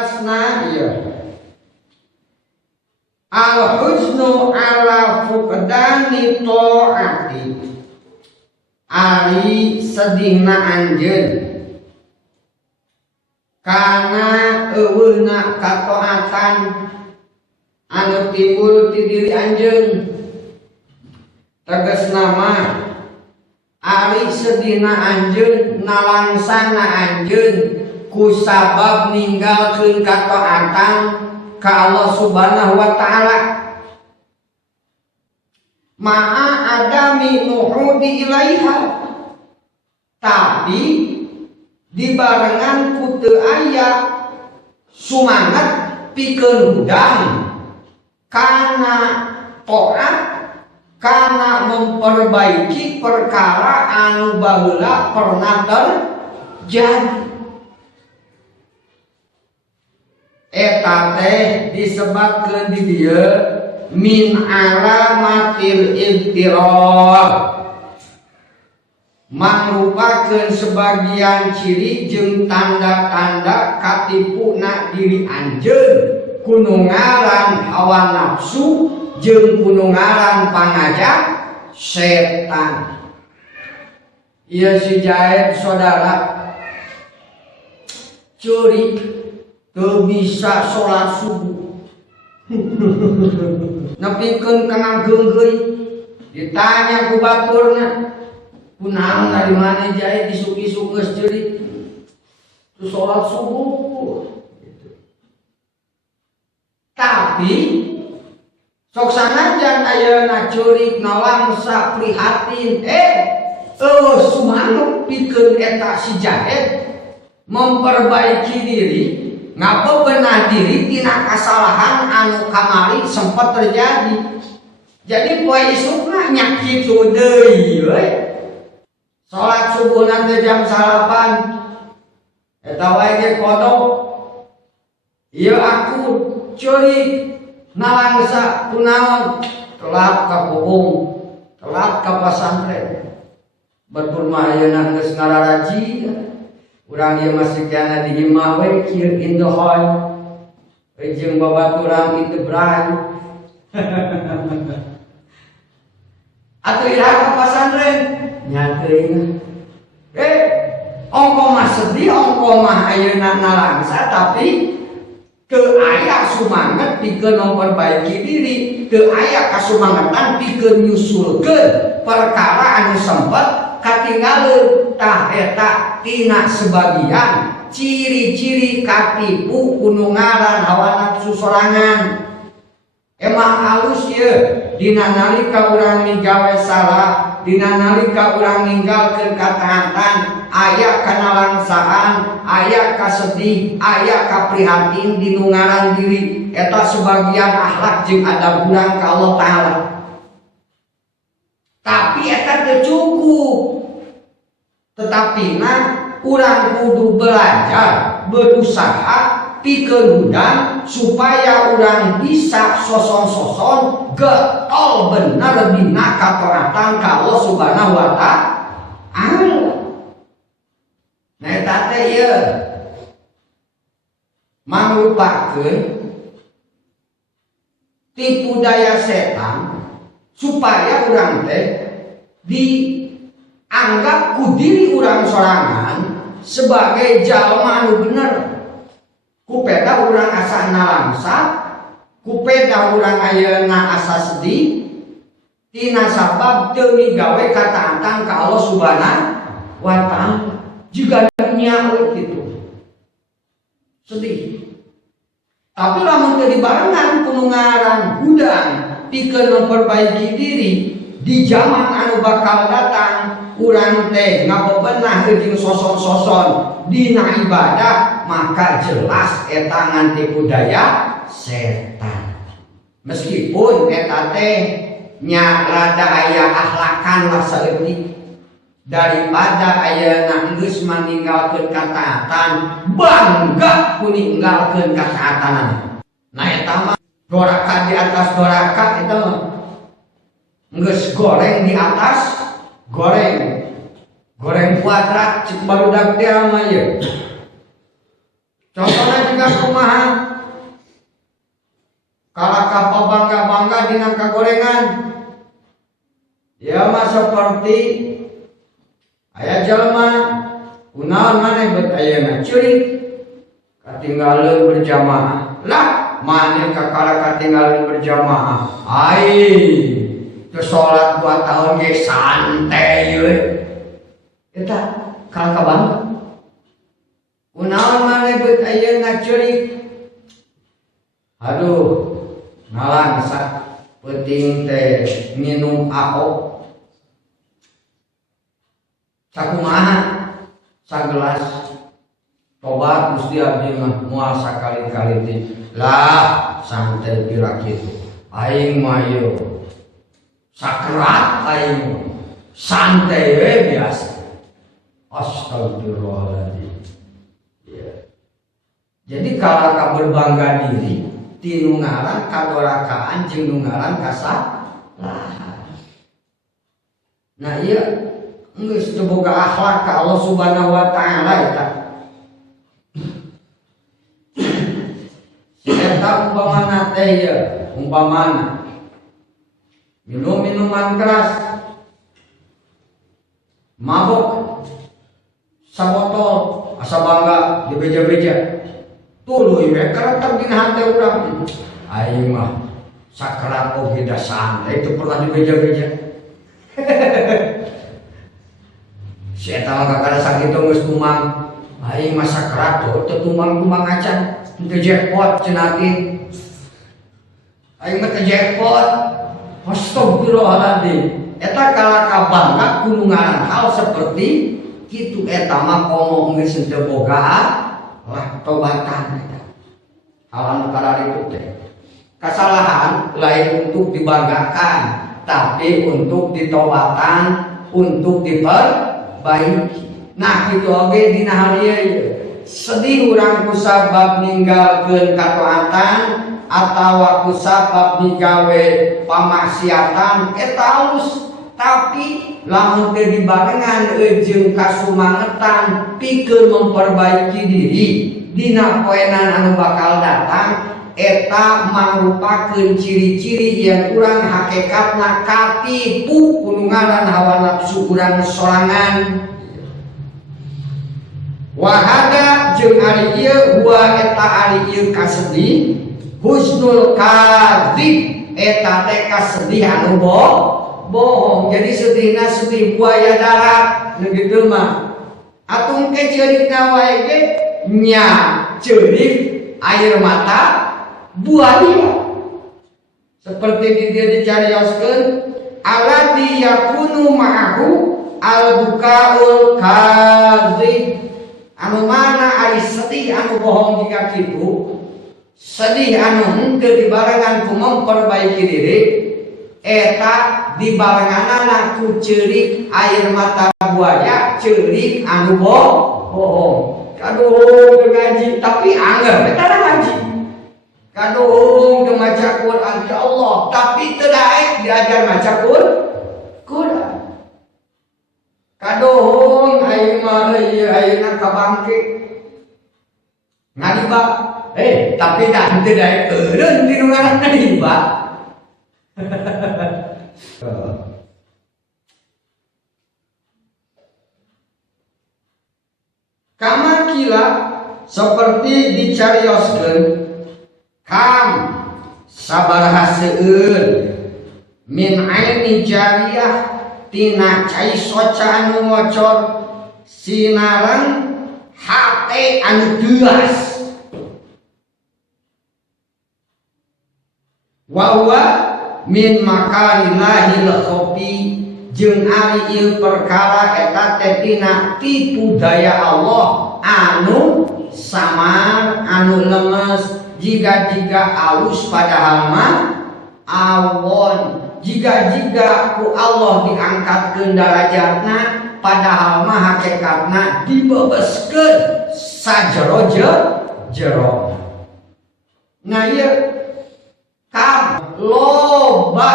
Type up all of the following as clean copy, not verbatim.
tegasna ieu al huznu ala fuqdani taati ari sedihna anjeun kana eueuna kataatan anu timbul ti diri anjeun. Tegasna mah ari sedihna anjeun nalangsana anjeun ku sabab ninggalkeun kataatan ka Allah Subhanahu wa taala ma'a adami nuhudi ilaiha, tapi dibarengan ku teu aya sumanget pikeun hudang kana taat kana memperbaiki perkara anu baheula pernah terjadi. Eta teh disebutkeun di dieu min alamatil ibtiror, mangrupakeun sebagian ciri jeung tanda-tanda katipuna diri anjeun kudu ngaran hawa nafsu jeung kudu ngaran pangajak setan. Ieu si Jaed saudara curi teu bisa sholat subuh nepikeun kana geunggeuy ditanya ku baturna kunaon dari mana Jaed isuk-isuk geus ceurik tu sholat subuh gitu. Tapi sok sanajan ayeuna ceurik nalangsa prihatin eueuh sumanuk pikeun eta si Jaed memperbaiki diri ngabebenah diri tina kasalahan anu kamari sempat terjadi. Jadi poe isukna nya kitu deui we. Salat subuh nanti jam 8 eta wae ge kodok. Ieu aku ceurik nalangsa kunaon telat ka pupung, telat ka pasantren. Betul mah ayeuna geus ngararaji. Urang ieu masih kana di imah we kieu in the hall. Jeung babaturan in the brand. Atuh iraha ka pasantren nya teuing. Ongko mah sedih, ongko mah ayeuna nalangsa tapi teu aya sumanget pikeun memperbaiki diri, teu aya kasumangetan pikeun nyusulkeun perkara anu sempet katinggaleun. Tah eta tina sebagian ciri-ciri katipu kudu ngaran hawa nafsu sorangan. Emang halus ieu dina nalika urang migawe salah, dina nalika urang ninggalkeun kataatan, aya kanalangsaan, aya kasedih, aya kaprihatin di nu ngaran diri. Eta sebagian akhlak jeung adab urang ka Allah Ta'ala. Tapi eta teu cukup. Tetapi urang kudu belajar berusaha pikeun hudang supaya urang bisa soson-soson getol bener dina kataatan ka Allah Subhanahu wa taala. Nah eta teh ieu mangrupakeun tipu daya setan supaya urang teh dianggap ku diri urang sorangan sebagai jalma anu bener. Kupeda urang asa nalangsa, kupeda urang ayeuna asa sedih tina sabab teu migawe kataatan ka Allah Subhanahu wa taala. Jiga nya kitu sedih. Tapi lamun teu dibarengan kudu ngaran hudang pikeun memperbaiki diri di zaman anu bakal datang. Urang teh ngabebenah jeung soson-soson dina ibadah, maka jelas eta nganti budaya setan. Meskipun eta teh nya rada aya akhlakan lah saeutik daripada ayeuna geus maninggalkeun kataatan bangga ku ninggalkeun kataatan. Nah eta mah doraka di atas doraka eta mah geus goreng di atas goreng kuadrat cik barudak teh mah ieu. Contohna juga kumaha kalaka pabangga-bangga dina kagorengan. Ya mah seperti aya jalma kunaon maneh bet ayeuna ceurik katinggalan berjamaah. Lah maneh kakara katinggalan berjamaah. Ai teu salat 2 tahun ge santai we. Eta kalaka bangga. Kunaon maneh bet ayeuna ceurik. Aduh, ngalangsa penting teh minum AO. Sakumaha sagelas tobat Gusti abdi mah moal sakali-kali teh. Lah santai pira kitu. Aing mah ieu sakrat aing santai we biasa. Astagfirullahaladzim. Ya. Jadi kalau berbangga diri ti nu ngaran kadorakaan jeung nu ngaran kasalahan. Nah ieu geus teu boga akhlak ka Allah Subhanahu wa taala eta. Eta umpamana teh ieu, umpamana minum minuman keras, mabok sabotol, asa bangga di beja-beja. Tuluy we karakter dina hate urang. Aing mah sakrat oge da santai teu pernah di beja-beja. Si eta mah kakara sakitu geus tumang. Aing mah sakrat teu tumang-tumang acan, teu jackpot cenah teh. Aing mah teu jackpot. Astagfirullahaladzim. Eta kalaka bangga kudu ngaran hal seperti kitu eta mah komo geus teu boga lah tobatan eta. Hal anu kararitu teh. Kesalahan lain untuk dibanggakan, tapi untuk ditobatan, untuk diperbaiki. Nah kitu oge dina hal ieu. Sedih urang kusabab ninggalkeun kataatan atawa kusabab digawe pamaksiatan eta halus. Tapi lamun teu dibarengan jeung kasumangetan pikeun memperbaiki diri dina poenan anu bakal datang, eta mangrupakeun ciri-ciri yang urang hakikatna katipu kudu ngaran hawa nafsu urang sorangan. Wahada jeung ari ieu huwa eta ari ieu kasedih husnul kadzib eta teh kasedih anu bohong. Jadi sedihna sedih buaya darat nu kitu mah. Atung ke ceurikna wae ge nya ceurik air mata buaya. Seperti di dia dicarioskeun alladzi yakunu ma'ahu al-bukaul kadzib. Anu mana ari sedih anu bohong jika kitu. Sedih anu henteu dibarengan ku memperbaiki diri eta dibarenganana ku ceurik air mata buaya, ceurik anu bohong. Kaduhung teu ngaji tapi anggap eta ngaji. Kaduhung teu maca Quran ya Allah tapi teu daek diajar maca Quran. Kaduhung ayeuna mah ayeuna kabangke ngadiba tapi dah teu daek eureun ti nu ngaran ngadiba. Kama kila seperti dicarioskeun kam sabaraha seueur min aini jariyah tina cai soca anu ngocor sinaran hate anu teuas wa min makalillahil khofi jeung ari ieu perkara eta teh tina tipu daya Allah anu samar anu lemes jiga-jiga alus padahal mah awon jiga-jiga ku Allah diangkatkeun darajatna padahal mah hakikatna dibebeskeun sajero-jero. Nah ieu kam loba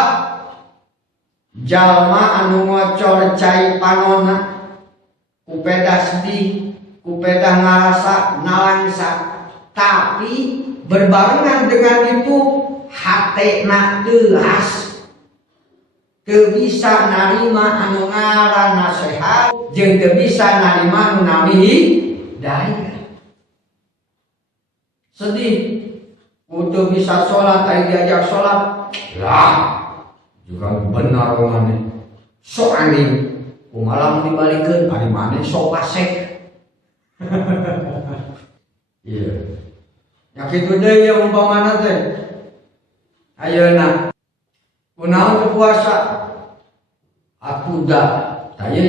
jalma anu ngocor cai panonna kupeda sedih kupeda ngarasa nalangsa tapi berbarengan dengan itu hatena teuas teu bisa narima anu ngaran nasihat jeung teu bisa narima anu nami hidayah. Sedih untuk bisa sholat, tadi diajak sholat lah juga benar mana sok aneh malam dibalikin hari mana sok pasek. Iya yang itu deh ya umpamana teh ayeuna kunaon teu puasa aku dah tanya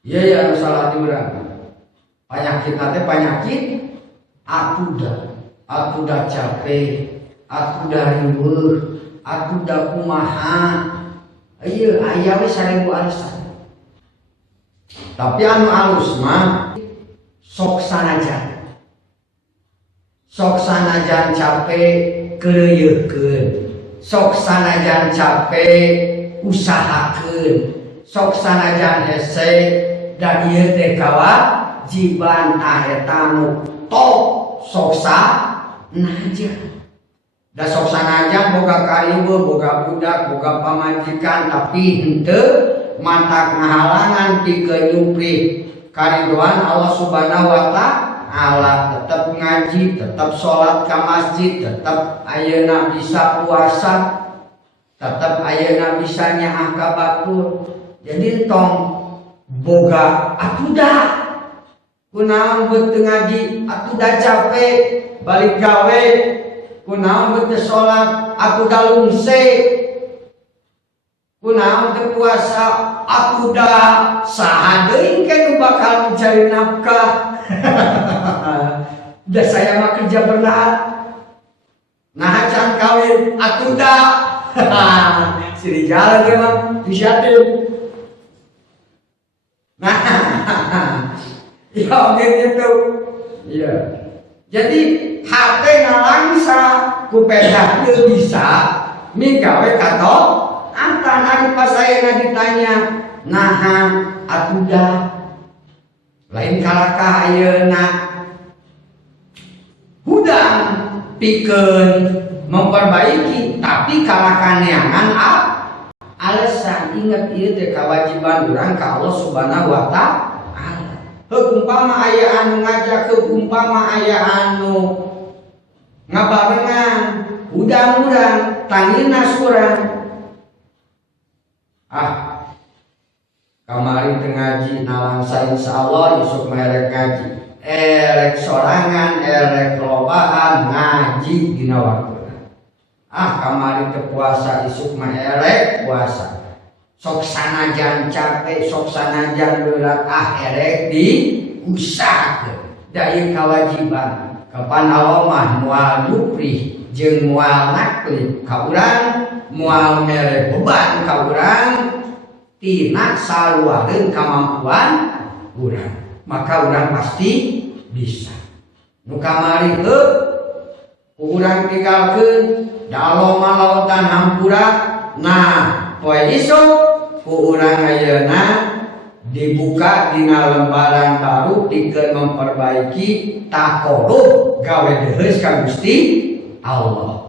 ya ya salah diurang penyakit nate penyakit aku dah capek, aku dah riweuh, aku dah kumaha. Ieu aya we 1000 alasan. Tapi anu alus mah sok sanajan. Sok sanajan capek keuleuyeukkeun. Sok sanajan capek usahakeun. Sok sanajan hese da ieu teh kawajiban eta nu tok sok sanajan. Da sok sanajan boga kariweuh, boga budak, boga pamajikan tapi henteu mantak ngahalangan pikeun nyupri karidoan Allah Subhanahu wa taala. Tetep ngaji, tetep sholat ka masjid, tetep ayeuna bisa puasa, tetep ayeuna bisa nyaah ka batur. Jadi tong boga atudah kunaon beut ngaji, atudah capek balik gawe, kunaon beut sholat, aku dah lungse, kunaon teu puasa, aku dah saha deui kan bakal mencari nafkah. Udah saya mah kerja berat, nah can kawin, aku dah sini jalan memang inisiatif. Nah, ya oke gitu, iya. Jadi hati nalangsa kupeda teu bisa migawe kato antan ari pas ayeuna ditanya naha atudah lain kalakah ayeuna hudang pikeun memperbaiki tapi kalakah neangan alasan. Ingat ieu teh kewajiban urang ka Allah Subhanahu wa taala. Umpama aya anu ngajak, umpama aya anu ngabarengan udang-udang tangina surang kamari teu ngaji nalangsa insyaallah isuk merek ngaji erek sorangan erek lobaan ngaji dina waktuna. Kamari teu puasa isuk mah erek puasa. Sok sanajan capek, sok sanajan berat, erek diusahakeun. Da ieu kawajiban. Kapan Allah mah moal nyupri jeung moal naklih ka urang, moal mere beban ka urang tina saluareun kamampuan urang. Maka urang pasti bisa. Nu kamari teu urang tinggalkeun da Allah mah lautan hampura. Nah, poe isuk ku urang ayeuna dibuka dina lembaran baru pikeun memperbaiki takorup gawe deus ka Gusti Allah.